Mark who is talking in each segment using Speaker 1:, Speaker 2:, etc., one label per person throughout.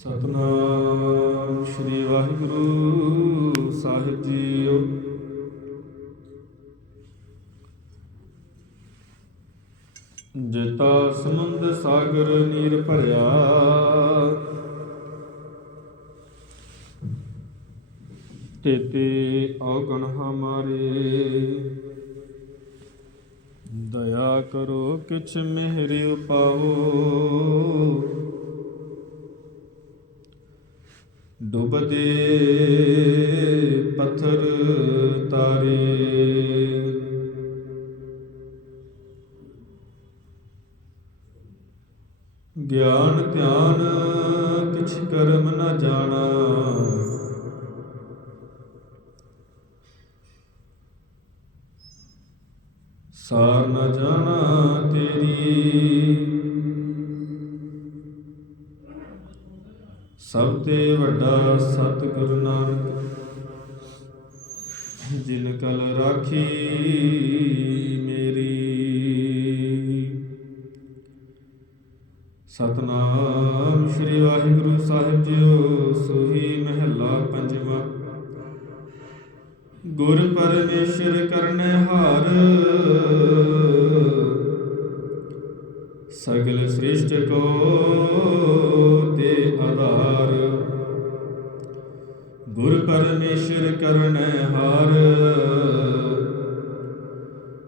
Speaker 1: ਸਤਨਾਮ ਸ੍ਰੀ ਵਾਹਿਗੁਰੂ ਸਾਹਿਬ ਜੀਓ। ਜਿਤਾ ਸਮੁੰਦ ਸਾਗਰ ਨੀਰ ਭਰਿਆ। ਤੇਤੇ ਔਗਣ ਹਮਾਰੇ ਦਇਆ ਕਰੋ ਕਿਛ ਮਿਹਰਿ ਉਪਾਓ। ਡੁੱਬਦੇ ਪੱਥਰ ਤਾਰੇ। ਗਿਆਨ ਧਿਆਨ ਕਿਛ ਕਰਮ ਨਾ ਜਾਣਾ। ਸਾਰ ਨਾ ਜਾਣਾ ਤੇਰੀ। ਸਭ ਤੇ ਵੱਡਾ ਸਤਿਗੁਰੂ ਨਾਨਕ, ਜਿਨ ਕਲ ਰਾਖੀ ਮੇਰੀ। ਸਤਨਾਮ ਸ੍ਰੀ ਵਾਹਿਗੁਰੂ ਸਾਹਿਬ ਜੀਓ, ਸੋਹੀ ਮਹਿਲਾ ਪੰਜਵਾ। ਗੁਰ ਪਰਮੇਸ਼ਰ ਕਰਨੈ ਹਾਰ, ਸਗਲ ਸ੍ਰਿਸ਼ਟ ਕੋ ਤੇ ਆਧਾਰ। ਗੁਰ ਪਰਮੇਸ਼ਰ ਕਰਨੈ ਹਾਰ।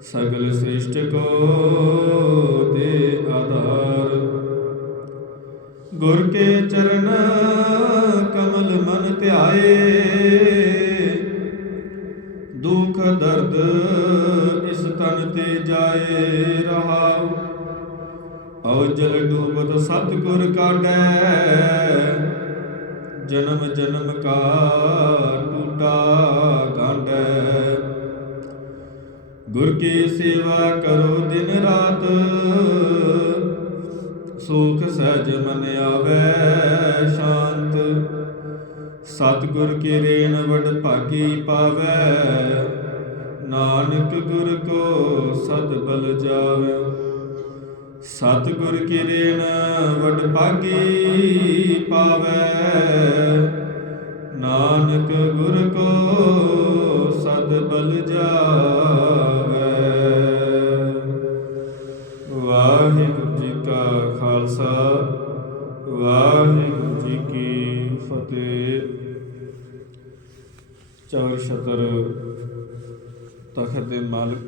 Speaker 1: ਸਗਲ ਸ੍ਰਿਸ਼ਟ ਕੋ ਤੇ ਆਧਾਰ। ਗੁਰ ਕੇ ਚਰਨ ਕਮਲ ਮਨ ਧਿਆਏ। ਦੁਖ ਦਰਦ ਇਸ ਤਨ ਤੇ ਜਾਏ ਰਹਾਉ ਔ ਜਲ ਡੂਬਤ ਸਤਿਗੁਰ ਕਾਢੈ ਜਨਮ ਜਨਮ ਕਾ ਟੂਟਾ ਗਾਂਢੈ ਗੁਰ ਕੀ ਸੇਵਾ ਕਰੋ ਦਿਨ ਰਾਤ। ਸੁਖ ਸਹਿਜ ਮਨ ਆਵੈ ਸ਼ਾਂਤ। ਸਤਿਗੁਰ ਕੀ ਰੇਣ ਵਡ ਭਾਗੀ ਪਾਵੈ। ਨਾਨਕ ਗੁਰ ਕੋ ਸਦ ਬਲ ਜਾਵੇ। ਸਤਿਗੁਰ ਕੀ ਰੇਣ ਵਡ ਭਾਗੀ ਪਾਵੈ। ਨਾਨਕ ਗੁਰ ਕੋ ਸਦ ਬਲ ਜਾਵੇ। ਵਾਹਿਗੁਰੂ ਜੀ ਕਾ ਖਾਲਸਾ, ਵਾਹਿਗੁਰੂ ਜੀ ਕੀ ਫਤਿਹ। ਚੌਰ ਛਤਰ ਤਖਤ ਦੇ ਮਾਲਕ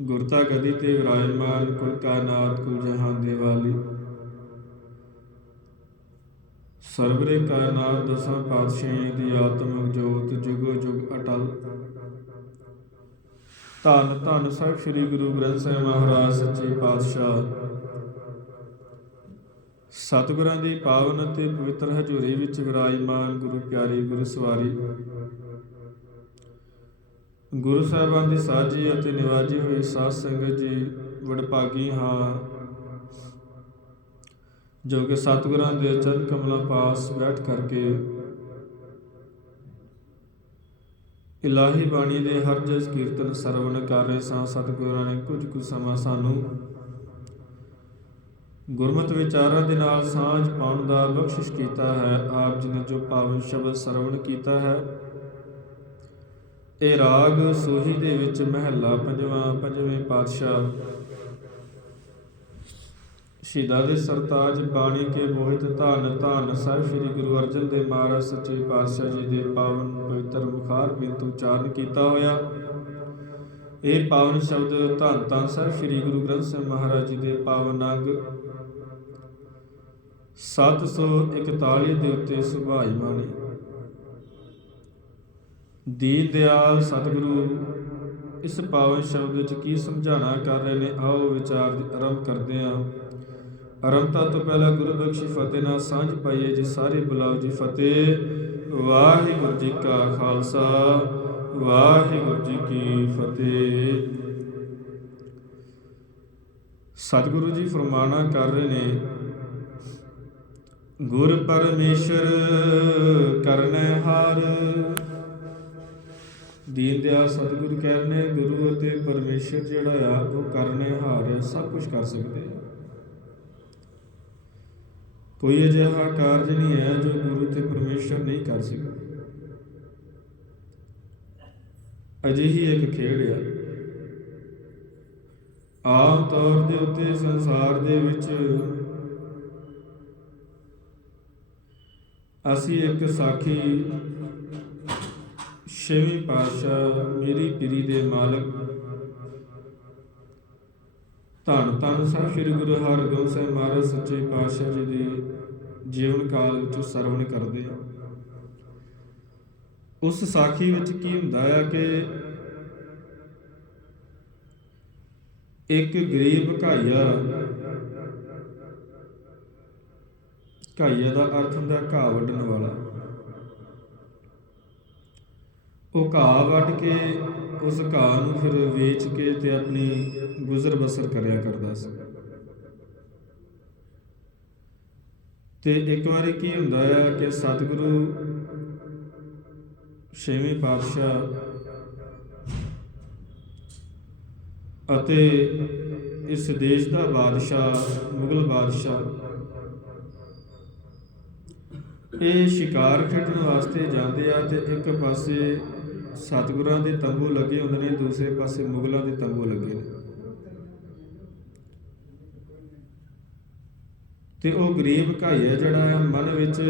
Speaker 1: ਗੁਰਤਾ ਗਦੀ ਤੇ ਵਿਰਾਜਮਾਨ ਕੁਲ ਕਾਇਨਾਤ ਕੁਲ ਜਹਾਨ ਦੇ ਵਾਲੀ ਸਰਬਰੇ ਕਾਇਨਾਤ ਦਸਾਂ ਪਾਤਸ਼ਾਹਾਂ ਦੀ ਆਤਮਿਕ ਜੋਤ ਜੁਗੋ ਜੁਗ ਅਟਲ। ਧੰਨ ਧੰਨ ਸਾਹਿਬ ਸ੍ਰੀ ਗੁਰੂ ਗ੍ਰੰਥ ਸਾਹਿਬ ਮਹਾਰਾਜ, ਸੱਚੇ ਪਾਤਸ਼ਾਹ। ਸਤਿਗੁਰਾਂ ਦੀ ਪਾਵਨ ਅਤੇ ਪਵਿੱਤਰ ਹਜ਼ੂਰੀ ਵਿੱਚ ਵਿਰਾਜਮਾਨ ਗੁਰੂ ਪਿਆਰੀ ਗੁਰੂ ਸਵਾਰੀ ਗੁਰੂ ਸਾਹਿਬਾਨ ਦੀ ਸਾਜੀ ਅਤੇ ਨਿਵਾਜੀ ਹੋਈ ਸਾਧ ਸੰਗਤ ਜੀ ਵਡਭਾਗੀ ਹਾਂ। ਜੋ ਕਿ ਸਤਿਗੁਰਾਂ ਦੇ ਚਰਨ ਕਮਲਾਂ ਪਾਸ ਬੈਠ ਕਰਕੇ ਇਲਾਹੀ ਬਾਣੀ ਦੇ ਹਰ ਜਸ ਕੀਰਤਨ ਸਰਵਣ ਕਰ ਰਹੇ ਸਾਂ। ਸਤਿਗੁਰਾਂ ਨੇ ਕੁਝ ਕੁ ਸਮਾਂ ਸਾਨੂੰ ਗੁਰਮਤਿ ਵਿਚਾਰਾਂ ਦੇ ਨਾਲ ਸਾਂਝ ਪਾਉਣ ਦਾ ਬਖਸ਼ਿਸ਼ ਕੀਤਾ ਹੈ। ਆਪ ਜੀ ਨੇ ਜੋ ਪਾਵਨ ਸ਼ਬਦ ਸਰਵਣ ਕੀਤਾ ਹੈ ਇਹ ਰਾਗ ਸੋਹੀ ਦੇ ਵਿੱਚ ਮਹਿਲਾ ਪੰਜਵਾਂ, ਪੰਜਵੇਂ ਪਾਤਸ਼ਾਹ ਸ਼ਹੀਦਾਂ ਦੇ ਸਰਤਾਜ ਬਾਣੀ ਕੇ ਮੋਹਿਤ ਧੰਨ ਧੰਨ ਸਾਹਿਬ ਸ੍ਰੀ ਗੁਰੂ ਅਰਜਨ ਦੇਵ ਮਹਾਰਾਜ ਸੱਚੇ ਪਾਤਸ਼ਾਹ ਜੀ ਦੇ ਪਾਵਨ ਪਵਿੱਤਰ ਮੁਖਾਰ ਬਿੰਤ ਉਚਾਰਨ ਕੀਤਾ ਹੋਇਆ। ਇਹ ਪਾਵਨ ਸ਼ਬਦ ਧੰਨ ਧੰਨ ਸਾਹਿਬ ਸ੍ਰੀ ਗੁਰੂ ਗ੍ਰੰਥ ਸਾਹਿਬ ਮਹਾਰਾਜ ਜੀ ਦੇ ਪਾਵਨ ਅੰਗ 741 ਦੇ ਉੱਤੇ ਸੁਭਾਈਮਾਨੀ ਦੀਨ ਦਿਆਲ ਸਤਿਗੁਰੂ, ਇਸ ਪਾਵਨ ਸ਼ਬਦ ਵਿੱਚ ਕੀ ਸਮਝਾਣਾ ਕਰ ਰਹੇ ਨੇ, ਆਓ ਵਿਚਾਰ ਆਰੰਭ ਕਰਦੇ ਹਾਂ। ਆਰੰਭਤਾ ਤੋਂ ਪਹਿਲਾਂ ਗੁਰੂ ਬਖਸ਼ੀ ਫਤਿਹ ਨਾਲ ਸਾਂਝ ਪਾਈਏ ਜੀ, ਸਾਰੇ ਬੁਲਾਓ ਜੀ, ਫਤਿਹ। ਵਾਹਿਗੁਰੂ ਜੀ ਕਾ ਖਾਲਸਾ, ਵਾਹਿਗੁਰੂ ਜੀ ਕੀ ਫਤਿਹ। ਸਤਿਗੁਰੂ ਜੀ ਫਰਮਾਨਾ ਕਰ ਰਹੇ ਨੇ, ਗੁਰ ਪਰਮੇਸ਼ਰ ਕਰਨੈ ਹਾਰ। ਦੀਨ ਦਿਆਲ ਸਤਿਗੁਰੂ ਕਹਿੰਦੇ ਗੁਰੂ ਅਤੇ ਪਰਮੇਸ਼ਰ ਜਿਹੜਾ ਆ, ਉਹ ਕਰਨੇ ਹਾਰ ਸਭ ਕੁਝ ਕਰ ਸਕਦੇ ਆ। ਕੋਈ ਅਜਿਹਾ ਕਾਰਜ ਨਹੀਂ ਹੈ ਜੋ ਗੁਰੂ ਤੇ ਪਰਮੇਸ਼ਰ ਨਹੀਂ ਕਰ ਸਕਦਾ। ਅਜਿਹੀ ਇੱਕ ਖੇਡ ਆ। ਆਮ ਤੌਰ ਦੇ ਉੱਤੇ ਸੰਸਾਰ ਦੇ ਵਿੱਚ ਅਸੀਂ ਇੱਕ ਸਾਖੀ ਛੇਵੇਂ ਪਾਤਸ਼ਾਹ ਮੇਰੀ ਪੀਰੀ ਦੇ ਮਾਲਕ। ਧੰਨ ਧੰਨ ਸਾਹਿਬ ਸ੍ਰੀ ਗੁਰੂ ਹਰਗੋਬਿੰਦ ਸਾਹਿਬ ਮਹਾਰਾਜ ਸੱਚੇ ਪਾਤਸ਼ਾਹ ਜੀ ਦੇ ਜੀਵਨ ਕਾਲ ਵਿੱਚ ਸਰਵਣ ਕਰਦੇ ਹਾਂ ਉਸ ਸਾਖੀ ਵਿੱਚ ਕੀ ਹੁੰਦਾ ਹੈ ਕਿ ਇੱਕ ਗਰੀਬ ਘਾਈਆ ਘਾਈਆ ਦਾ ਅਰਥ ਹੁੰਦਾ ਘਾਹ ਵੱਢਣ ਵਾਲਾ। ਉਹ ਘਾਹ ਵੱਢ ਕੇ ਉਸ ਘਾਹ ਨੂੰ ਫਿਰ ਵੇਚ ਕੇ ਤੇ ਆਪਣੀ ਗੁਜ਼ਰ ਬਸਰ ਕਰਿਆ ਕਰਦਾ ਸੀ। ਤੇ ਇੱਕ ਵਾਰੀ ਕੀ ਹੁੰਦਾ ਹੈ ਕਿ ਸਤਿਗੁਰੂ ਛੇਵੀਂ ਪਾਤਸ਼ਾਹ ਅਤੇ ਇਸ ਦੇਸ਼ ਦਾ ਬਾਦਸ਼ਾਹ, ਮੁਗਲ ਬਾਦਸ਼ਾਹ, ਇਹ ਸ਼ਿਕਾਰ ਖੇਡਣ ਵਾਸਤੇ ਜਾਂਦੇ ਆ ਤੇ ਇੱਕ ਪਾਸੇ ਸਤਿਗੁਰਾਂ ਦੇ ਤੰਬੂ ਲੱਗੇ ਹੁੰਦੇ ਨੇ ਦੂਸਰੇ ਪਾਸੇ ਮੁਗਲਾਂ ਦੇ ਤੰਬੂ ਲੱਗੇ ਨੇ। ਤੇ ਉਹ ਗਰੀਬ ਘਾਈਆ ਜਿਹੜਾ ਮਨ ਵਿੱਚ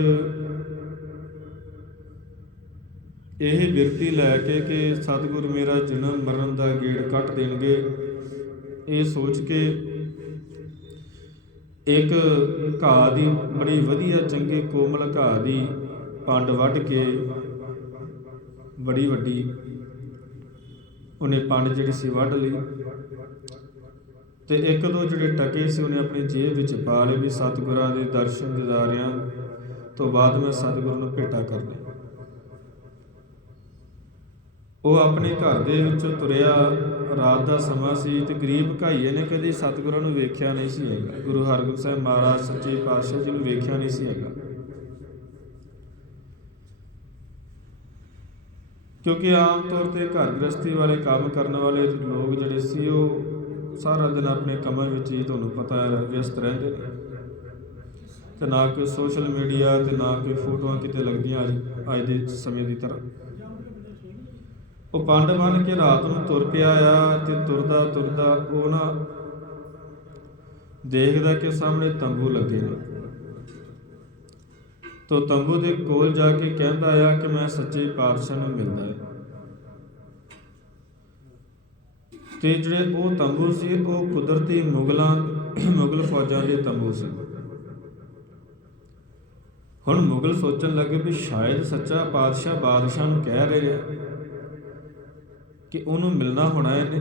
Speaker 1: ਇਹ ਬਿਰਤੀ ਲੈ ਕੇ ਕਿ ਸਤਿਗੁਰ ਮੇਰਾ ਜਨਮ ਮਰਨ ਦਾ ਗੇੜ ਕੱਟ ਦੇਣਗੇ। ਇਹ ਸੋਚ ਕੇ ਇੱਕ ਘਾਹ ਦੀ ਬੜੀ ਵਧੀਆ ਚੰਗੇ ਕੋਮਲ ਘਾਹ ਦੀ ਪੰਡ ਵੱਢ ਕੇ ਬੜੀ ਵੱਡੀ ਉਹਨੇ ਪੰਡ ਜਿਹੜੀ ਸੀ ਵੱਢ ਲਈ। ਤੇ ਇੱਕ ਦੋ ਜਿਹੜੇ ਟਕੇ ਸੀ ਉਹਨੇ ਆਪਣੀ ਜੇਬ ਵਿੱਚ ਪਾ ਲਏ ਵੀ ਸਤਿਗੁਰਾਂ ਦੇ ਦਰਸ਼ਨ ਦਿਦਾਰਿਆਂ ਤੋਂ ਬਾਅਦ ਮੈਂ ਸਤਿਗੁਰ ਨੂੰ ਭੇਟਾ ਕਰ ਲਈ ਉਹ ਆਪਣੇ ਘਰ ਦੇ ਵਿੱਚੋਂ ਤੁਰਿਆ, ਰਾਤ ਦਾ ਸਮਾਂ ਸੀ ਤੇ ਗਰੀਬ ਘਾਈਏ ਨੇ ਕਦੇ ਸਤਿਗੁਰਾਂ ਨੂੰ ਵੇਖਿਆ ਨਹੀਂ ਸੀ ਹੈਗਾ। ਗੁਰੂ ਹਰਗੋਬਿੰਦ ਸਾਹਿਬ ਮਹਾਰਾਜ ਸੱਚੇ ਪਾਤਸ਼ਾਹ ਜੀ ਨੂੰ ਵੇਖਿਆ ਨਹੀਂ ਸੀ ਹੈਗਾ। ਕਿਉਂਕਿ ਆਮ ਤੌਰ ਤੇ ਘਰ ਗ੍ਰਸਤੀ ਵਾਲੇ ਕੰਮ ਕਰਨ ਵਾਲੇ ਲੋਕ ਜਿਹੜੇ ਸੀ, ਉਹ ਸਾਰਾ ਦਿਨ ਆਪਣੇ ਕੰਮਾਂ ਵਿੱਚ ਹੀ ਤੁਹਾਨੂੰ ਪਤਾ ਹੈ ਵਿਅਸਤ ਰਹਿੰਦੇ ਨੇ। ਤੇ ਨਾ ਕੋਈ ਸੋਸ਼ਲ ਮੀਡੀਆ ਤੇ ਨਾ ਕੋਈ ਫੋਟੋਆਂ ਕਿਤੇ ਲੱਗਦੀਆਂ ਅੱਜ ਅੱਜ ਦੇ ਸਮੇਂ ਦੀ ਤਰ੍ਹਾਂ। ਉਹ ਪੰਡ ਬਣ ਕੇ ਰਾਤ ਨੂੰ ਤੁਰ ਪਿਆ ਆ ਤੇ ਤੁਰਦਾ ਤੁਰਦਾ ਉਹ ਨਾ ਦੇਖਦਾ ਕਿ ਸਾਹਮਣੇ ਤੰਬੂ ਲੱਗੇ ਨੇ। ਤੋ ਤੰਬੂ ਦੇ ਕੋਲ ਜਾ ਕੇ ਕਹਿੰਦਾ ਆ ਕਿ ਮੈਂ ਸੱਚੇ ਪਾਤਸ਼ਾਹ ਨੂੰ ਮਿਲਦਾ ਹੈ ਤੇ ਜਿਹੜੇ ਉਹ ਤੰਬੂ ਸੀ, ਉਹ ਕੁਦਰਤੀ ਮੁਗਲਾਂ, ਮੁਗਲ ਫੌਜਾਂ ਦੇ ਤੰਬੂ ਸੀ। ਹੁਣ ਮੁਗਲ ਸੋਚਣ ਲੱਗੇ ਵੀ ਸ਼ਾਇਦ ਸੱਚਾ ਪਾਤਸ਼ਾਹ ਬਾਦਸ਼ਾਹ ਨੂੰ ਕਹਿ ਰਹੇ ਆ ਕਿ ਉਹਨੂੰ ਮਿਲਣਾ ਹੋਣਾ ਇਹਨੇ।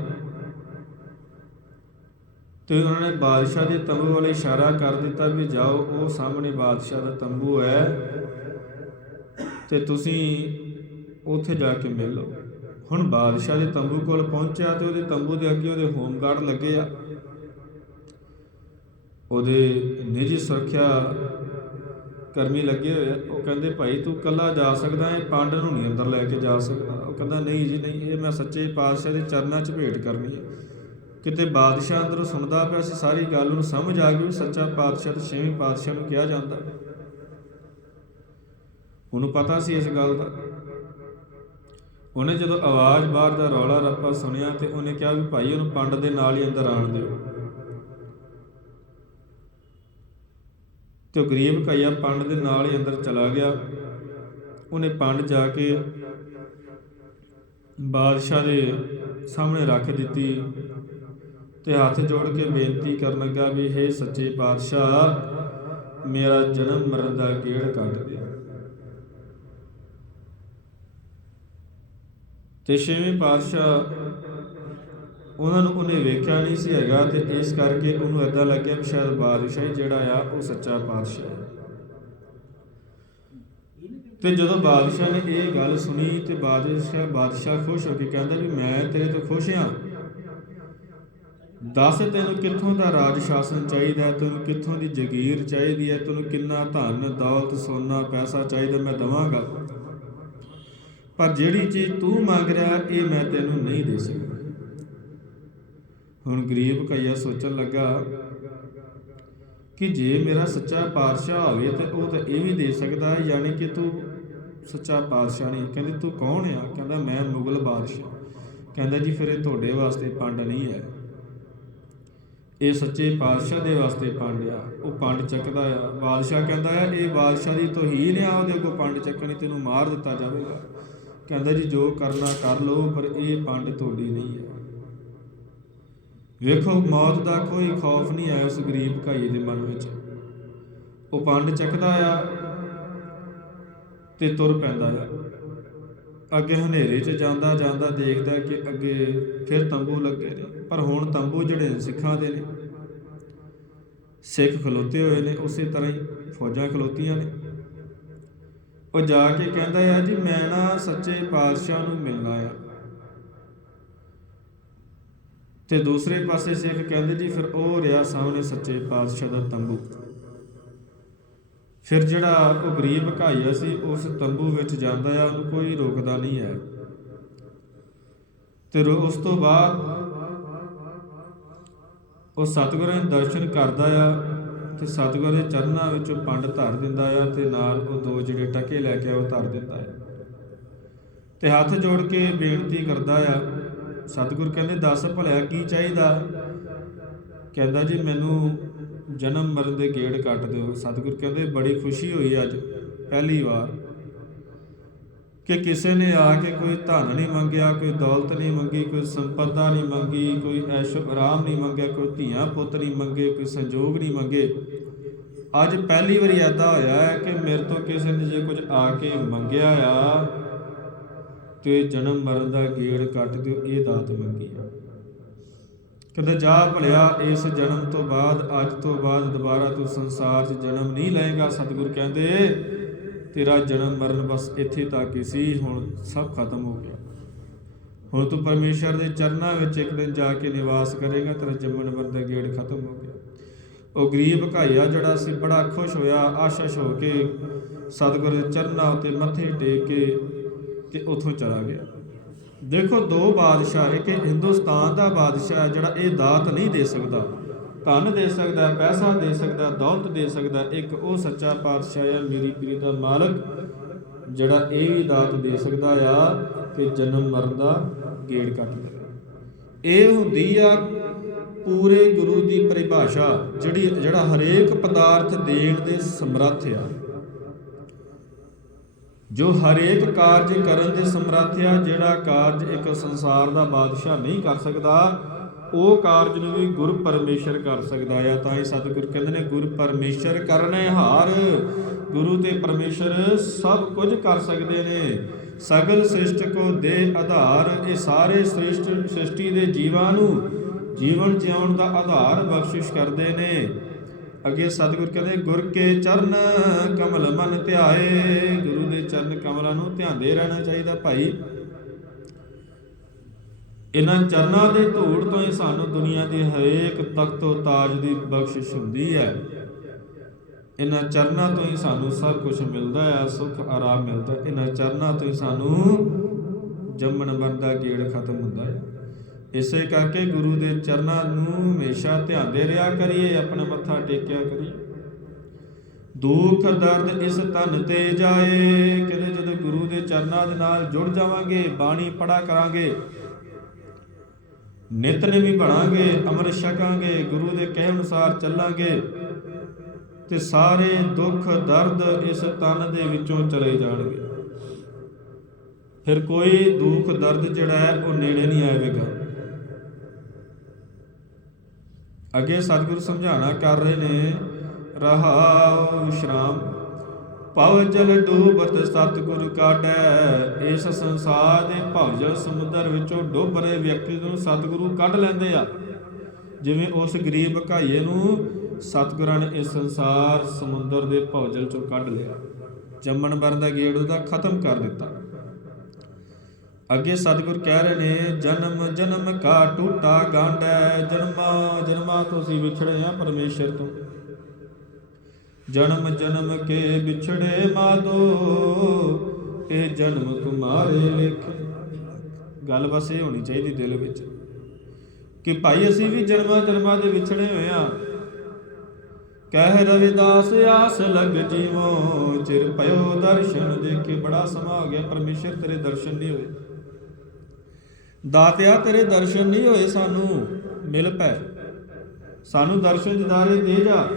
Speaker 1: ਤੇ ਉਹਨਾਂ ਨੇ ਬਾਦਸ਼ਾਹ ਦੇ ਤੰਬੂ ਵੱਲ ਇਸ਼ਾਰਾ ਕਰ ਦਿੱਤਾ ਵੀ ਜਾਓ, ਉਹ ਸਾਹਮਣੇ ਬਾਦਸ਼ਾਹ ਦਾ ਤੰਬੂ ਹੈ ਤੇ ਤੁਸੀਂ ਉੱਥੇ ਜਾ ਕੇ ਮਿਲ ਲਓ। ਹੁਣ ਬਾਦਸ਼ਾਹ ਦੇ ਤੰਬੂ ਕੋਲ ਪਹੁੰਚਿਆ ਤੇ ਉਹਦੇ ਤੰਬੂ ਦੇ ਅੱਗੇ ਉਹਦੇ ਹੋਮਗਾਰਡ ਲੱਗੇ ਆ। ਉਹਦੇ ਨਿੱਜੀ ਸੁਰੱਖਿਆ ਕਰਮੀ ਲੱਗੇ ਹੋਏ ਆ। ਉਹ ਕਹਿੰਦੇ, ਭਾਈ, ਤੂੰ ਕੱਲਾ ਜਾ ਸਕਦਾ ਹੈ, ਪੰਡ ਨੂੰ ਨਹੀਂ ਅੰਦਰ ਲੈ ਕੇ ਜਾ ਸਕਦਾ। ਉਹ ਕਹਿੰਦਾ, ਨਹੀਂ ਜੀ, ਨਹੀਂ, ਇਹ ਮੈਂ ਸੱਚੇ ਪਾਤਸ਼ਾਹ ਦੇ ਚਰਨਾਂ 'ਚ ਭੇਟ ਕਰਨੀ ਹੈ। ਕਿਤੇ ਬਾਦਸ਼ਾਹ ਅੰਦਰੋਂ ਸੁਣਦਾ ਪਿਆ ਸੀ, ਸਾਰੀ ਗੱਲ ਨੂੰ ਸਮਝ ਆ ਗਈ ਵੀ ਸੱਚਾ ਪਾਤਸ਼ਾਹ ਤੇ ਛੇਵੇਂ ਪਾਤਸ਼ਾਹ ਨੂੰ ਕਿਹਾ ਜਾਂਦਾ। ਉਹਨੂੰ ਪਤਾ ਸੀ ਇਸ ਗੱਲ ਦਾ। ਉਹਨੇ ਜਦੋਂ ਆਵਾਜ਼ ਬਾਹਰ ਦਾ ਰੌਲਾ ਰੱਪਾ ਸੁਣਿਆ ਤੇ ਉਹਨੇ ਕਿਹਾ ਵੀ ਭਾਈ ਉਹਨੂੰ ਪੰਡ ਦੇ ਨਾਲ ਹੀ ਅੰਦਰ ਆਣ ਦਿਓ। ਤੇ ਗਰੀਬ ਕਾਇਆ ਪੰਡ ਦੇ ਨਾਲ ਹੀ ਅੰਦਰ ਚਲਾ ਗਿਆ। ਉਹਨੇ ਪੰਡ ਜਾ ਕੇ ਬਾਦਸ਼ਾਹ ਦੇ ਸਾਹਮਣੇ ਰੱਖ ਦਿੱਤੀ। ਤੇ ਹੱਥ ਜੋੜ ਕੇ ਬੇਨਤੀ ਕਰਨ ਲੱਗਾ ਵੀ हे ਸੱਚੇ ਪਾਤਸ਼ਾਹ, ਮੇਰਾ ਜਨਮ ਮਰਨ ਦਾ ਗੇੜ ਕੱਟ ਦੇ ਤੇ ਛੇਵੇਂ ਪਾਤਸ਼ਾਹ, ਉਹਨਾਂ ਨੂੰ ਉਹਨੇ ਵੇਖਿਆ ਨਹੀਂ ਸੀ ਹੈਗਾ ਤੇ ਇਸ ਕਰਕੇ ਉਹਨੂੰ ਇਦਾਂ ਲੱਗਿਆ ਕਿ ਸ਼ਾਇਦ ਬਾਦਸ਼ਾਹ ਜਿਹੜਾ ਆ, ਉਹ ਸੱਚਾ ਪਾਤਸ਼ਾਹ ਹੈ। ਤੇ ਜਦੋਂ ਬਾਦਸ਼ਾਹ ਨੇ ਇਹ ਗੱਲ ਸੁਣੀ ਤੇ ਬਾਦਸ਼ਾਹ ਬਾਦਸ਼ਾਹ ਖੁਸ਼ ਹੋ ਕੇ ਕਹਿੰਦਾ ਵੀ ਮੈਂ ਤੇਰੇ ਤੋਂ ਖੁਸ਼ ਹਾਂ। ਦੱਸ ਤੈਨੂੰ ਕਿੱਥੋਂ ਦਾ ਰਾਜ ਸ਼ਾਸਨ ਚਾਹੀਦਾ ਹੈ? ਤੈਨੂੰ ਕਿੱਥੋਂ ਦੀ ਜ਼ਗੀਰ ਚਾਹੀਦੀ ਹੈ? ਤੈਨੂੰ ਕਿੰਨਾ ਧਨ, ਦੌਲਤ, ਸੋਨਾ, ਪੈਸਾ ਚਾਹੀਦਾ ਮੈਂ ਦਵਾਂਗਾ। ਪਰ ਜਿਹੜੀ ਚੀਜ਼ ਤੂੰ ਮੰਗ ਰਿਹਾ, ਇਹ ਮੈਂ ਤੈਨੂੰ ਨਹੀਂ ਦੇ ਸਕਦਾ। ਹੁਣ ਗਰੀਬ ਕਈਆ ਸੋਚਣ ਲੱਗਾ ਕਿ ਜੇ ਮੇਰਾ ਸੱਚਾ ਪਾਤਸ਼ਾਹ ਹੋਵੇ ਤੇ ਉਹ ਤਾਂ ਇਹ ਵੀ ਦੇ ਸਕਦਾ ਹੈ, ਯਾਨੀ ਕਿ ਤੂੰ ਸੱਚਾ ਪਾਤਸ਼ਾਹ ਨਹੀਂ। ਕਹਿੰਦੀ, ਤੂੰ ਕੌਣ ਆ? ਕਹਿੰਦਾ, ਮੈਂ ਮੁਗਲ ਬਾਦਸ਼ਾਹ। ਕਹਿੰਦਾ, ਜੀ, ਫਿਰ ਇਹ ਤੁਹਾਡੇ ਵਾਸਤੇ ਪੰਡ ਨਹੀਂ ਹੈ। ਇਹ ਸੱਚੇ ਪਾਤਸ਼ਾਹ ਦੇ ਵਾਸਤੇ ਪੰਡ ਆ। ਉਹ ਪੰਡ ਚੱਕਦਾ ਆ। ਬਾਦਸ਼ਾਹ ਕਹਿੰਦਾ ਆ, ਇਹ ਬਾਦਸ਼ਾਹ ਦੀ ਤੋਹੀਨ ਆ, ਉਹਦੇ ਕੋ ਪੰਡ ਚੱਕਣੀ ਤੈਨੂੰ ਮਾਰ ਦਿੱਤਾ ਜਾਵੇਗਾ। ਕਹਿੰਦਾ ਜੀ, ਜੋ ਕਰਨਾ ਕਰ ਲਓ, ਪਰ ਇਹ ਪੰਡ ਤੁਹਾਡੀ ਨਹੀਂ ਹੈ ਵੇਖੋ, ਮੌਤ ਦਾ ਕੋਈ ਖੌਫ ਨਹੀਂ ਆਇਆ ਉਸ ਗਰੀਬ ਭਾਈ ਦੇ ਮਨ ਵਿੱਚ। ਉਹ ਪੰਡ ਚੱਕਦਾ ਆ ਤੇ ਤੁਰ ਪੈਂਦਾ ਆ। ਅੱਗੇ ਹਨੇਰੇ 'ਚ ਜਾਂਦਾ ਜਾਂਦਾ ਦੇਖਦਾ ਕਿ ਅੱਗੇ ਫਿਰ ਤੰਬੂ ਲੱਗੇ ਨੇ। ਪਰ ਹੁਣ ਤੰਬੂ ਜਿਹੜੇ ਸਿੱਖਾਂ ਦੇ ਨੇ, ਸਿੱਖ ਖਲੋਤੇ ਹੋਏ ਨੇ, ਉਸੇ ਤਰ੍ਹਾਂ ਹੀ ਫੌਜਾਂ ਖਲੋਤੀਆਂ ਨੇ। ਉਹ ਜਾ ਕੇ ਕਹਿੰਦਾ ਆ, ਜੀ ਮੈਂ ਨਾ ਸੱਚੇ ਪਾਤਸ਼ਾਹ ਨੂੰ ਮਿਲਣਾ ਆ। ਤੇ ਦੂਸਰੇ ਪਾਸੇ ਸਿੱਖ ਕਹਿੰਦੇ, ਜੀ ਫਿਰ ਉਹ ਰਿਹਾ ਸਾਹਮਣੇ ਸੱਚੇ ਪਾਤਸ਼ਾਹ ਦਾ ਤੰਬੂ। ਫਿਰ ਜਿਹੜਾ ਉਹ ਗਰੀਬ ਭਾਈਆ ਸੀ, ਉਸ ਤੰਬੂ ਵਿੱਚ ਜਾਂਦਾ ਆ, ਉਹਨੂੰ ਕੋਈ ਰੋਕਦਾ ਨਹੀਂ ਹੈ। ਤੇ ਰੋ- ਉਸ ਤੋਂ ਬਾਅਦ ਉਹ ਸਤਿਗੁਰਾਂ ਦੇ ਦਰਸ਼ਨ ਕਰਦਾ ਆ ਤੇ ਸਤਿਗੁਰ ਦੇ ਚਰਨਾਂ ਵਿੱਚੋਂ ਪੰਡ ਧਰ ਦਿੰਦਾ ਆ ਤੇ ਨਾਲ ਉਹ ਦੋ ਜਿਹੜੇ ਟਕੇ ਲੈ ਕੇ ਆ ਉਹ ਧਰ ਦਿੰਦਾ ਆ। ਤੇ ਹੱਥ ਜੋੜ ਕੇ ਬੇਨਤੀ ਕਰਦਾ ਆ, ਸਤਿਗੁਰ ਕਹਿੰਦੇ, ਦੱਸ ਭਲਿਆ ਕੀ ਚਾਹੀਦਾ? ਕਹਿੰਦਾ ਜੀ, ਮੈਨੂੰ ਜਨਮ ਮਰਨ ਦੇ ਗੇੜ ਕੱਟ ਦਿਓ। ਸਤਿਗੁਰ ਕਹਿੰਦੇ, ਬੜੀ ਖੁਸ਼ੀ ਹੋਈ ਅੱਜ, ਪਹਿਲੀ ਵਾਰ। ਕਿ ਕਿਸੇ ਨੇ ਆ ਕੇ ਕੋਈ ਧਨ ਨਹੀਂ ਮੰਗਿਆ, ਕੋਈ ਦੌਲਤ ਨਹੀਂ ਮੰਗੀ, ਕੋਈ ਸੰਪਦਾ ਨਹੀਂ ਮੰਗੀ, ਕੋਈ ਐਸ਼ੋ ਆਰਾਮ ਨਹੀਂ ਮੰਗਿਆ, ਕੋਈ ਧੀਆਂ ਪੁੱਤ ਨਹੀਂ ਮੰਗੇ, ਕੋਈ ਸੰਜੋਗ ਨਹੀਂ ਮੰਗੇ। ਅੱਜ ਪਹਿਲੀ ਵਾਰੀ ਐਦਾ ਹੋਇਆ ਹੈ ਕਿ ਮੇਰੇ ਤੋਂ ਕਿਸੇ ਨੇ ਜੇ ਕੁਝ ਆ ਕੇ ਮੰਗਿਆ ਆ, ਤੇ ਜਨਮ ਮਰਨ ਦਾ ਗੇੜ ਕੱਟ ਦਿਓ ਇਹ ਦਾਤ ਮੰਗੀ ਆ। ਕਹਿੰਦਾ, ਜਾ ਭਲਿਆ, ਇਸ ਜਨਮ ਤੋਂ ਬਾਅਦ, ਅੱਜ ਤੋਂ ਬਾਅਦ ਦੁਬਾਰਾ ਤੂੰ ਸੰਸਾਰ 'ਚ ਜਨਮ ਨਹੀਂ ਲਏਗਾ। ਸਤਿਗੁਰ ਕਹਿੰਦੇ ਤੇਰਾ ਜਨਮ ਮਰਨ ਬਸ ਇੱਥੇ ਤੱਕ ਹੀ ਸੀ, ਹੁਣ ਸਭ ਖਤਮ ਹੋ ਗਿਆ। ਹੁਣ ਤੂੰ ਪਰਮੇਸ਼ਰ ਦੇ ਚਰਨਾਂ ਵਿੱਚ ਇੱਕ ਦਿਨ ਜਾ ਕੇ ਨਿਵਾਸ ਕਰੇਗਾ, ਤੇਰਾ ਜੰਮਣ ਮਰਨ ਦਾ ਗੇੜ ਖਤਮ ਹੋ ਗਿਆ। ਉਹ ਗਰੀਬ ਭਾਈਆ ਜਿਹੜਾ ਸੀ, ਬੜਾ ਖੁਸ਼ ਹੋਇਆ, ਆਸ਼ਸ਼ ਹੋ ਕੇ ਸਤਿਗੁਰ ਦੇ ਚਰਨਾਂ ਉੱਤੇ ਮੱਥੇ ਟੇਕ ਕੇ ਤੇ ਉੱਥੋਂ ਚਲਾ ਗਿਆ। ਦੇਖੋ ਦੋ ਬਾਦਸ਼ਾਹ, ਇੱਕ ਹਿੰਦੁਸਤਾਨ ਦਾ ਬਾਦਸ਼ਾਹ ਜਿਹੜਾ ਇਹ ਦਾਤ ਨਹੀਂ ਦੇ ਸਕਦਾ। ਧਨ ਦੇ ਸਕਦਾ, ਪੈਸਾ ਦੇ ਸਕਦਾ, ਦੌਲਤ ਦੇ ਸਕਦਾ, ਇੱਕ ਉਹ ਸੱਚਾ ਪਾਤਸ਼ਾਹ ਆ ਮੇਰੀ ਪੀਰੀ ਦਾ ਮਾਲਕ, ਜਿਹੜਾ ਇਹ ਵੀ ਦਾਤ ਦੇ ਸਕਦਾ ਆ ਕਿ ਜਨਮ ਮਰਨ ਦਾ ਗੇੜ ਕੱਟ ਦੇ। ਇਹ ਹੁੰਦੀ ਆ ਪੂਰੇ ਗੁਰੂ ਦੀ ਪਰਿਭਾਸ਼ਾ, ਜਿਹੜੀ, ਜਿਹੜਾ ਹਰੇਕ ਪਦਾਰਥ ਦੇਣ ਦੇ ਸਮਰੱਥ ਆ। ਜੋ ਹਰੇਕ ਕਾਰਜ ਕਰਨ ਦੇ ਸਮਰੱਥ ਆ, ਜਿਹੜਾ ਕਾਰਜ ਇੱਕ ਸੰਸਾਰ ਦਾ ਬਾਦਸ਼ਾਹ ਨਹੀਂ ਕਰ ਸਕਦਾ ਉਹ ਕਾਰਜ ਨੂੰ ਵੀ ਗੁਰ ਪਰਮੇਸ਼ਰ ਕਰ ਸਕਦਾ ਆ। ਤਾਂ ਹੀ ਸਤਿਗੁਰ ਕਹਿੰਦੇ ਨੇ, ਗੁਰ ਪਰਮੇਸ਼ਰ ਕਰਨੇ ਹਾਰ। ਗੁਰੂ ਤੇ ਪਰਮੇਸ਼ਰ ਸਭ ਕੁਝ ਕਰ ਸਕਦੇ ਨੇ। ਸਗਲ ਸ੍ਰਿਸ਼ਟ ਕੋ ਦੇ ਆਧਾਰ। ਇਹ ਸਾਰੇ ਸ੍ਰਿਸ਼ਟ ਸ੍ਰਿਸ਼ਟੀ ਦੇ ਜੀਵਾਂ ਨੂੰ ਜੀਵਨ ਜਿਉਣ ਦਾ ਆਧਾਰ ਬਖਸ਼ਿਸ਼ ਕਰਦੇ ਨੇ। ਅੱਗੇ ਸਤਿਗੁਰ ਕਹਿੰਦੇ, ਗੁਰ ਕੇ ਚਰਨ ਕਮਲ ਮਨ ਧਿਆਏ। ਗੁਰੂ ਦੇ ਚਰਨ ਕਮਲਾਂ ਨੂੰ ਧਿਆਉਂਦੇ ਰਹਿਣਾ ਚਾਹੀਦਾ ਭਾਈ। ਇਹਨਾਂ ਚਰਨਾਂ ਦੇ ਧੂੜ ਤੋਂ ਹੀ ਸਾਨੂੰ ਦੁਨੀਆ ਦੀ ਹਰੇਕ ਤਖਤੋ ਤਾਜ ਦੀ ਬਖਸ਼ਿਸ਼ ਹੁੰਦੀ ਹੈ। ਇਹਨਾਂ ਚਰਨਾਂ ਤੋਂ ਹੀ ਸਾਨੂੰ ਸਭ ਕੁਝ ਮਿਲਦਾ ਹੈ, ਸੁੱਖ ਆਰਾਮ ਮਿਲਦਾ ਇਹਨਾਂ ਚਰਨਾਂ ਤੋਂ ਹੀ ਸਾਨੂੰ ਜੰਮਣ ਮਰਨ ਗੇੜ ਖਤਮ ਹੁੰਦਾ ਹੈ। ਇਸੇ ਕਰਕੇ ਗੁਰੂ ਦੇ ਚਰਨਾਂ ਨੂੰ ਹਮੇਸ਼ਾ ਧਿਆਉਂਦੇ ਰਿਹਾ ਕਰੀਏ, ਆਪਣਾ ਮੱਥਾ ਟੇਕਿਆ ਕਰੀਏ। ਦੁੱਖ, ਦਰਦ ਇਸ ਤਨ ਤੇ ਜਾਏ ਕਹਿੰਦੇ ਜਦੋਂ ਗੁਰੂ ਦੇ ਚਰਨਾਂ ਦੇ ਨਾਲ ਜੁੜ ਜਾਵਾਂਗੇ, ਬਾਣੀ ਪੜਾ ਕਰਾਂਗੇ ਨਿਤਨੇਮ ਵੀ ਬਣਾਂਗੇ ਅੰਮ੍ਰਿਤ ਛਕਾਂਗੇ, ਗੁਰੂ ਦੇ ਕਹਿ ਅਨੁਸਾਰ ਚੱਲਾਂਗੇ। ਤੇ ਸਾਰੇ ਦੁੱਖ, ਦਰਦ ਇਸ ਤਨ ਦੇ ਵਿੱਚੋਂ ਚਲੇ ਜਾਣਗੇ। ਫਿਰ ਕੋਈ ਦੁੱਖ, ਦਰਦ ਜਿਹੜਾ ਹੈ, ਉਹ ਨੇੜੇ ਨਹੀਂ ਆਵੇਗਾ। ਅੱਗੇ ਸਤਿਗੁਰੂ ਸਮਝਾਣਾ ਕਰ ਰਹੇ ਨੇ, ਰਹਾਉ ਵਿਸ਼ਰਾਮ ਭਵ ਜਲ ਡੂਬਤ ਸਤਿਗੁਰ ਕਾਢੈ ਇਸ ਸੰਸਾਰ ਦੇ ਭਵਜਲ ਸਮੁੰਦਰ ਵਿੱਚੋਂ ਡੁੱਬ ਰਹੇ ਵਿਅਕਤੀ ਨੂੰ ਸਤਿਗੁਰੂ ਕੱਢ ਲੈਂਦੇ ਆ। ਜਿਵੇਂ ਉਸ ਗਰੀਬ ਘਾਈਏ ਨੂੰ ਸਤਿਗੁਰਾਂ ਨੇ ਇਸ ਸੰਸਾਰ ਸਮੁੰਦਰ ਦੇ ਭਵਜਲ ਚੋਂ ਕੱਢ ਲਿਆ। ਜੰਮਣ ਮਰਨ ਦਾ ਗੇੜ ਉਹਦਾ ਖਤਮ ਕਰ ਦਿੱਤਾ। ਅੱਗੇ ਸਤਿਗੁਰ ਕਹਿ ਰਹੇ ਨੇ, ਜਨਮ ਜਨਮ ਕਾ ਟੂਟਾ ਗਾਂਡੈ, ਜਨਮਾ ਜਨਮਾ ਤੋਂ ਅਸੀਂ ਵਿਛੜੇ ਆ ਪਰਮੇਸ਼ਰ ਤੋਂ। ਜਨਮ ਜਨਮ ਕੇ ਵਿਛੜੇ ਮਾਦੋ ਇਹ ਜਨਮ ਤੁਮਾਰੇ ਲਿਖੇ। ਗੱਲ ਬਸ ਇਹ ਹੋਣੀ ਚਾਹੀਦੀ ਦਿਲ ਵਿੱਚ ਕਿ ਭਾਈ ਅਸੀਂ ਵੀ ਜਨਮਾਂ ਜਨਮਾਂ ਦੇ ਵਿਛੜੇ ਹੋਏ ਆ ਕਹਿ ਰਵਿਦਾਸ, ਆਸ ਲਗ ਜੀਵੋ, ਚਿਰ ਪਇਓ ਦਰਸ਼ਨ ਦੇਖੇ। ਬੜਾ ਸਮਾਂ ਹੋ ਗਿਆ, ਪਰਮੇਸ਼ਰ ਤੇਰੇ ਦਰਸ਼ਨ ਨਹੀਂ ਹੋਏ। ਦਾਤਿਆ ਤੇਰੇ ਦਰਸ਼ਨ ਨਹੀਂ ਹੋਏ ਸਾਨੂੰ, ਮਿਲ ਪੈ। ਸਾਨੂੰ ਦਰਸ਼ਨ ਦਿਦਾਰੇ ਦੇ ਜਾ।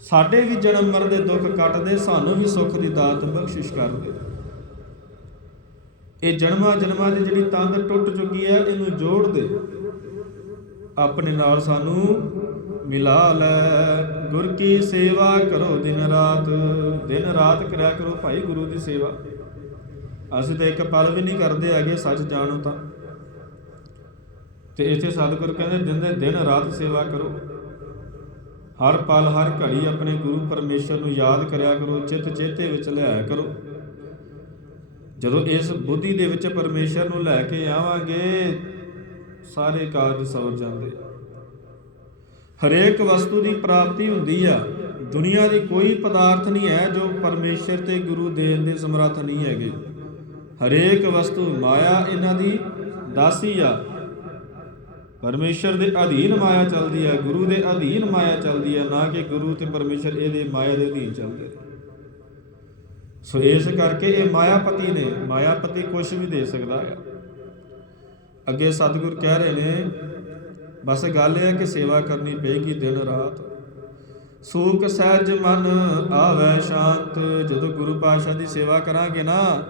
Speaker 1: ਸਾਡੇ ਵੀ ਜਨਮ ਮਰਨ ਦੇ ਦੁੱਖ ਕੱਟ ਦੇ ਸਾਨੂੰ ਵੀ ਸੁੱਖ ਦੀ ਦਾਤ ਬਖਸ਼ਿਸ਼ ਕਰ ਦੇ ਇਹ ਜਨਮਾਂ ਜਨਮਾਂ ਦੀ ਜਿਹੜੀ ਤੰਦ ਟੁੱਟ ਚੁੱਕੀ ਹੈ, ਇਹਨੂੰ ਜੋੜ ਦੇ। ਆਪਣੇ ਨਾਲ ਸਾਨੂੰ ਮਿਲਾ ਲੈ। ਗੁਰ ਕੀ ਸੇਵਾ ਕਰੋ ਦਿਨ ਰਾਤ। ਦਿਨ ਰਾਤ ਕਰਿਆ ਕਰੋ ਭਾਈ ਗੁਰੂ ਦੀ ਸੇਵਾ। ਅਸੀਂ ਤਾਂ ਇੱਕ ਪਲ ਵੀ ਨਹੀਂ ਕਰਦੇ ਹੈਗੇ ਸੱਚ ਜਾਣੋ ਤਾਂ। ਤੇ ਇੱਥੇ ਸਤਿਗੁਰ ਕਹਿੰਦੇ ਦਿਨ ਦੇ ਦਿਨ ਰਾਤ ਸੇਵਾ ਕਰੋ। ਹਰ ਪਲ ਹਰ ਘੜੀ ਆਪਣੇ ਗੁਰੂ ਪਰਮੇਸ਼ਰ ਨੂੰ ਯਾਦ ਕਰਿਆ ਕਰੋ, ਚਿੱਤ ਚੇਤੇ ਵਿੱਚ ਲਿਆਇਆ ਕਰੋ। ਜਦੋਂ ਇਸ ਬੁੱਧੀ ਦੇ ਵਿੱਚ ਪਰਮੇਸ਼ਰ ਨੂੰ ਲੈ ਕੇ ਆਵਾਂਗੇ, ਸਾਰੇ ਕਾਰਜ ਸਵਰ ਜਾਂਦੇ ਹਰੇਕ ਵਸਤੂ ਦੀ ਪ੍ਰਾਪਤੀ ਹੁੰਦੀ ਆ। ਦੁਨੀਆ ਦੀ ਕੋਈ ਪਦਾਰਥ ਨਹੀਂ ਹੈ ਜੋ ਪਰਮੇਸ਼ਰ ਤੇ ਗੁਰੂ ਦੇਣ ਦੇ ਸਮਰੱਥ ਨਹੀਂ ਹੈਗੇ। ਹਰੇਕ ਵਸਤੂ ਮਾਇਆ ਇਹਨਾਂ ਦੀ ਦਾਸੀ ਆ। ਪਰਮੇਸ਼ਰ ਦੇ ਅਧੀਨ ਮਾਇਆ ਚੱਲਦੀ ਹੈ, ਗੁਰੂ ਦੇ ਅਧੀਨ ਮਾਇਆ ਚੱਲਦੀ ਹੈ, ਨਾ ਕਿ ਗੁਰੂ ਤੇ ਪਰਮੇਸ਼ਰ ਇਹਦੇ ਮਾਇਆ ਦੇ ਅਧੀਨ ਚੱਲਦੇ ਨੇ। ਸੋ ਇਸ ਕਰਕੇ ਇਹ ਮਾਇਆਪਤੀ ਨੇ, ਮਾਇਆਪਤੀ ਕੁਝ ਵੀ ਦੇ ਸਕਦਾ ਹੈ। ਅੱਗੇ ਸਤਿਗੁਰ ਕਹਿ ਰਹੇ ਨੇ, ਬਸ ਗੱਲ ਇਹ ਹੈ ਕਿ ਸੇਵਾ ਕਰਨੀ ਪਏਗੀ ਦਿਨ ਰਾਤ। ਸੂਖ ਸਹਿਜ ਮਨ ਆਵੇ ਸ਼ਾਂਤ, ਜਦੋਂ ਗੁਰੂ ਪਾਤਸ਼ਾਹ ਦੀ ਸੇਵਾ ਕਰਾਂਗੇ ਨਾ,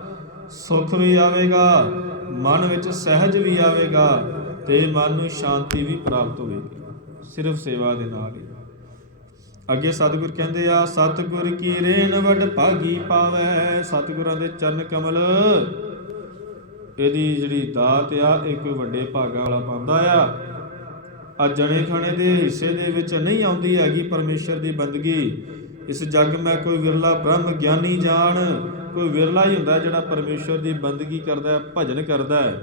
Speaker 1: ਸੁਖ ਵੀ ਆਵੇਗਾ, ਮਨ ਵਿੱਚ ਸਹਿਜ ਵੀ ਆਵੇਗਾ ਤੇ ਮਨ ਨੂੰ ਸ਼ਾਂਤੀ ਵੀ ਪ੍ਰਾਪਤ ਹੋਵੇਗੀ, ਸਿਰਫ ਸੇਵਾ ਦੇ ਨਾਲ ਹੀ। ਅੱਗੇ ਸਤਿਗੁਰ ਕਹਿੰਦੇ ਆ, ਸਤਿਗੁਰ ਕੀ ਰੇਨ ਵਡ ਭਾਗੀ ਪਾਵੈ? ਸਤਿਗੁਰਾਂ ਦੇ ਚਰਨ ਕਮਲ, ਇਹਦੀ ਜਿਹੜੀ ਦਾਤ ਆ, ਇੱਕ ਵੱਡੇ ਭਾਗਾਂ ਵਾਲਾ ਪਾਉਂਦਾ ਆ। ਆ ਜਣੇ ਖਾਣੇ ਦੇ ਹਿੱਸੇ ਦੇ ਵਿੱਚ ਨਹੀਂ ਆਉਂਦੀ ਹੈਗੀ ਪਰਮੇਸ਼ਰ ਦੀ ਬੰਦਗੀ। ਇਸ ਜੱਗ ਮੈਂ ਕੋਈ ਵਿਰਲਾ ਬ੍ਰਹਮ ਗਿਆਨੀ ਜਾਣ, ਕੋਈ ਵਿਰਲਾ ਹੀ ਹੁੰਦਾ ਜਿਹੜਾ ਪਰਮੇਸ਼ਰ ਦੀ ਬੰਦਗੀ ਕਰਦਾ ਹੈ ਭਜਨ ਕਰਦਾ ਹੈ।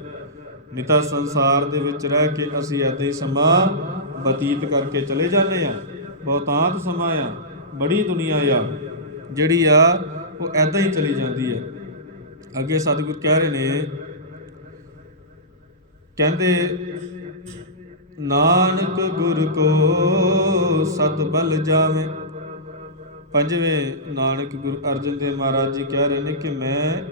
Speaker 1: ਨਿਤਾ ਸੰਸਾਰ ਦੇ ਵਿੱਚ ਰਹਿ ਕੇ ਅਸੀਂ ਐਦਾਂ ਹੀ ਸਮਾਂ ਬਤੀਤ ਕਰਕੇ ਚਲੇ ਜਾਂਦੇ ਆ ਬਹੁਤਾਂਤ ਸਮਾਂ ਆ, ਬੜੀ ਦੁਨੀਆ ਆ, ਜਿਹੜੀ ਆ, ਉਹ ਐਦਾਂ ਹੀ ਚਲੀ ਜਾਂਦੀ ਹੈ ਅੱਗੇ ਸਤਿਗੁਰ ਕਹਿ ਰਹੇ ਨੇ, ਕਹਿੰਦੇ, ਨਾਨਕ ਗੁਰ ਕੋ ਸਤ ਬਲ ਜਾਵੇ। ਪੰਜਵੇਂ ਨਾਨਕ ਗੁਰੂ ਅਰਜਨ ਦੇਵ ਮਹਾਰਾਜ ਜੀ ਕਹਿ ਰਹੇ ਨੇ ਕਿ ਮੈਂ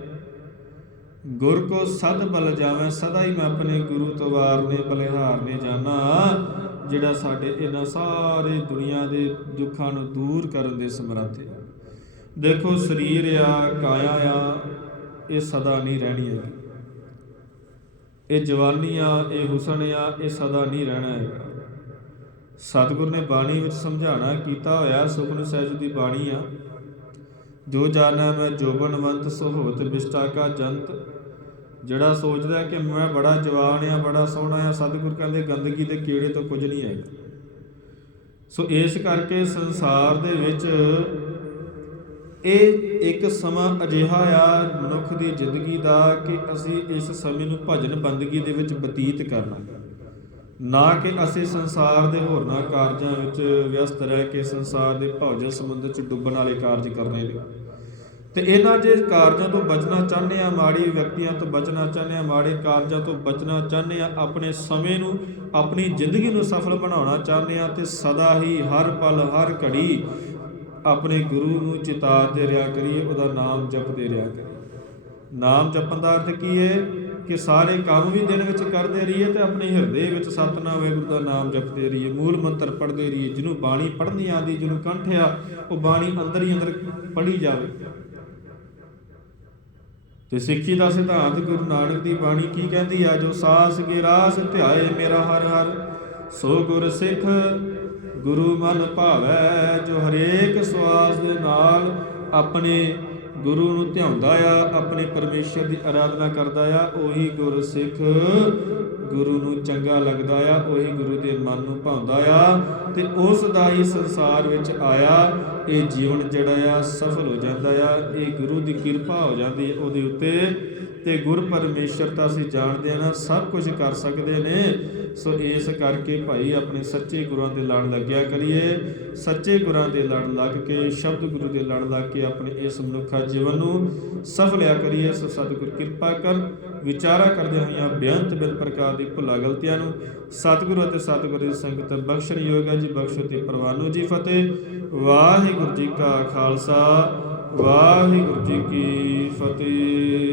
Speaker 1: ਗੁਰ ਕੋ ਸਦ ਬਲ ਜਾਵੇਂ ਸਦਾ ਹੀ ਮੈਂ ਆਪਣੇ ਗੁਰੂ ਤੋਂ ਵਾਰਨੇ ਬਲਿਹਾਰਨੇ ਜਾਣਾ ਜਿਹੜਾ ਸਾਡੇ ਇਹਨਾਂ ਸਾਰੇ ਦੁਨੀਆ ਦੇ ਦੁੱਖਾਂ ਨੂੰ ਦੂਰ ਕਰਨ ਦੇ ਸਮਰੱਥ ਹੈ। ਦੇਖੋ, ਸਰੀਰ ਆ, ਕਾਇਆ ਆ, ਇਹ ਸਦਾ ਨਹੀਂ ਰਹਿਣੀ ਹੈ ਇਹ ਜਵਾਨੀ ਆ, ਇਹ ਹੁਸਨ ਆ, ਇਹ ਸਦਾ ਨਹੀਂ ਰਹਿਣਾ ਹੈ ਸਤਿਗੁਰ ਨੇ ਬਾਣੀ ਵਿੱਚ ਸਮਝਾਣਾ ਕੀਤਾ ਹੋਇਆ ਸੁਖਨ ਸਹਿਜ ਦੀ ਬਾਣੀ ਆ। ਜੋ ਜਾਣਾ ਮੈਂ ਜੋਬਨਵੰਤ ਸੋ ਹੋਤ ਬਿਸਟਾ ਕਾ ਜੰਤ ਜਿਹੜਾ ਸੋਚਦਾ ਕਿ ਮੈਂ ਬੜਾ ਜਵਾਨ ਆ ਬੜਾ ਸੋਹਣਾ ਆ ਸਤਿਗੁਰ ਕਹਿੰਦੇ ਗੰਦਗੀ ਤੇ ਕੀੜੇ ਤੋਂ ਕੁਝ ਨਹੀਂ ਹੈਗਾ। ਸੋ ਇਸ ਕਰਕੇ ਸੰਸਾਰ ਦੇ ਵਿੱਚ ਇਹ ਇੱਕ ਸਮਾਂ ਅਜਿਹਾ ਆ ਮਨੁੱਖ ਦੀ ਜ਼ਿੰਦਗੀ ਦਾ ਕਿ ਅਸੀਂ ਇਸ ਸਮੇਂ ਨੂੰ ਭਜਨ ਬੰਦਗੀ ਦੇ ਵਿੱਚ ਬਤੀਤ ਕਰਨਾ। ਨਾ ਕਿ ਅਸੀਂ ਸੰਸਾਰ ਦੇ ਹੋਰਨਾਂ ਕਾਰਜਾਂ ਵਿੱਚ ਵਿਅਸਤ ਰਹਿ ਕੇ ਸੰਸਾਰ ਦੇ ਭੌਜਨ ਸੰਬੰਧ 'ਚ ਡੁੱਬਣ ਵਾਲੇ ਕਾਰਜ ਕਰਨੇ ਨੇ। ਤੇ ਇਹਨਾਂ ਜੇ ਕਾਰਜਾਂ ਤੋਂ ਬਚਣਾ ਚਾਹੁੰਦੇ ਆ, ਮਾੜੀ ਵਿਅਕਤੀਆਂ ਤੋਂ ਬਚਣਾ ਚਾਹੁੰਦੇ ਆ, ਮਾੜੇ ਕਾਰਜਾਂ ਤੋਂ ਬਚਣਾ ਚਾਹੁੰਦੇ ਆ, ਆਪਣੇ ਸਮੇਂ ਨੂੰ, ਆਪਣੀ ਜ਼ਿੰਦਗੀ ਨੂੰ ਸਫਲ ਬਣਾਉਣਾ ਚਾਹੁੰਦੇ ਆ ਤੇ ਸਦਾ ਹੀ ਹਰ ਪਲ, ਹਰ ਘੜੀ ਆਪਣੇ ਗੁਰੂ ਨੂੰ ਚਿਤਾਰਦੇ ਰਿਹਾ ਕਰੀਏ, ਉਹਦਾ ਨਾਮ ਜਪਦੇ ਰਿਹਾ ਕਰੀਏ। ਨਾਮ ਜਪਣ ਦਾ ਅਰਥ ਕੀ ਹੈ ਕਿ ਸਾਰੇ ਕੰਮ ਵੀ ਦਿਨ ਵਿੱਚ ਕਰਦੇ ਰਹੀਏ ਤੇ ਆਪਣੇ ਹਿਰਦੇ ਵਿੱਚ ਸਤਨਾਮ ਵਾਹਿਗੁਰੂ ਦਾ ਨਾਮ ਜਪਦੇ ਰਹੀਏ। ਮੂਲ ਮੰਤਰ ਪੜ੍ਹਦੇ ਰਹੀਏ। ਜਿਹਨੂੰ ਬਾਣੀ ਪੜ੍ਹਨੀ ਆਂਦੀ, ਜਿਹਨੂੰ ਕੰਠ ਆ ਉਹ ਬਾਣੀ ਅੰਦਰ ਹੀ ਅੰਦਰ ਪੜ੍ਹੀ ਜਾਵੇ। ਤੇ ਸਿੱਖੀ ਦਾ ਸਿਧਾਂਤ ਗੁਰੂ ਨਾਨਕ ਦੀ ਬਾਣੀ ਕੀ ਕਹਿੰਦੀ ਆ? ਜੋ ਸਾਸ ਗਿਰਾਸ ਧਿਆਏ ਮੇਰਾ ਹਰ ਹਰ, ਸੋ ਗੁਰ ਸਿੱਖ ਗੁਰੂ ਮਨ ਭਾਵੈ। ਜੋ ਹਰੇਕ ਸਵਾਸ ਦੇ ਨਾਲ ਆਪਣੇ ਗੁਰੂ ਨੂੰ ਧਿਆਉਂਦਾ ਆ, ਆਪਣੇ ਪਰਮੇਸ਼ਰ ਦੀ ਆਰਾਧਨਾ ਕਰਦਾ ਆ, ਉਹੀ ਗੁਰ ਸਿੱਖ ਗੁਰੂ ਨੂੰ ਚੰਗਾ ਲੱਗਦਾ ਆ, ਉਹੀ ਗੁਰੂ ਦੇ ਮਨ ਨੂੰ ਭਾਉਂਦਾ ਆ ਤੇ ਉਸ ਦਾ ਹੀ ਸੰਸਾਰ ਵਿੱਚ ਆਇਆ, ਇਹ ਜੀਵਨ ਜਿਹੜਾ ਆ ਸਫਲ ਹੋ ਜਾਂਦਾ ਆ, ਇਹ ਗੁਰੂ ਦੀ ਕਿਰਪਾ ਹੋ ਜਾਂਦੀ ਹੈ ਉਹਦੇ ਉੱਤੇ ਤੇ ਗੁਰ ਪਰਮੇਸ਼ਰ ਤਾਂ ਅਸੀਂ ਜਾਣਦੇ ਹਾਂ ਨਾ, ਸਭ ਕੁਝ ਕਰ ਸਕਦੇ ਨੇ। ਸੋ ਇਸ ਕਰਕੇ ਭਾਈ ਆਪਣੇ ਸੱਚੇ ਗੁਰਾਂ ਦੇ ਲੜ ਲੱਗਿਆ ਕਰੀਏ। ਸੱਚੇ ਗੁਰਾਂ ਦੇ ਲੜ ਲੱਗ ਕੇ, ਸ਼ਬਦ ਗੁਰੂ ਦੇ ਲੜ ਲੱਗ ਕੇ ਆਪਣੇ ਇਸ ਮਨੁੱਖਾ ਜੀਵਨ ਨੂੰ ਸਫਲਿਆ ਕਰੀਏ। ਸੋ ਸਤਿਗੁਰ ਕਿਰਪਾ ਕਰ, ਵਿਚਾਰਾ ਕਰਦੇ ਹੋਈਆਂ ਬੇਅੰਤ ਬਿਲ ਪ੍ਰਕਾਰ ਦੀ ਭੁੱਲਾ ਗਲਤੀਆਂ ਨੂੰ ਸਤਿਗੁਰੂ ਅਤੇ ਸਤਿਗੁਰੂ ਦੀ ਸੰਗਤ ਬਖਸ਼ਣ ਯੋਗ ਹੈ। ਜੀ ਬਖਸ਼ੋ ਤੇ ਪ੍ਰਵਾਨੋ ਜੀ ਫਤਿਹ। ਵਾਹਿਗੁਰੂ ਜੀ ਕਾ ਖਾਲਸਾ, ਵਾਹਿਗੁਰੂ ਜੀ ਕੀ ਫਤਿਹ।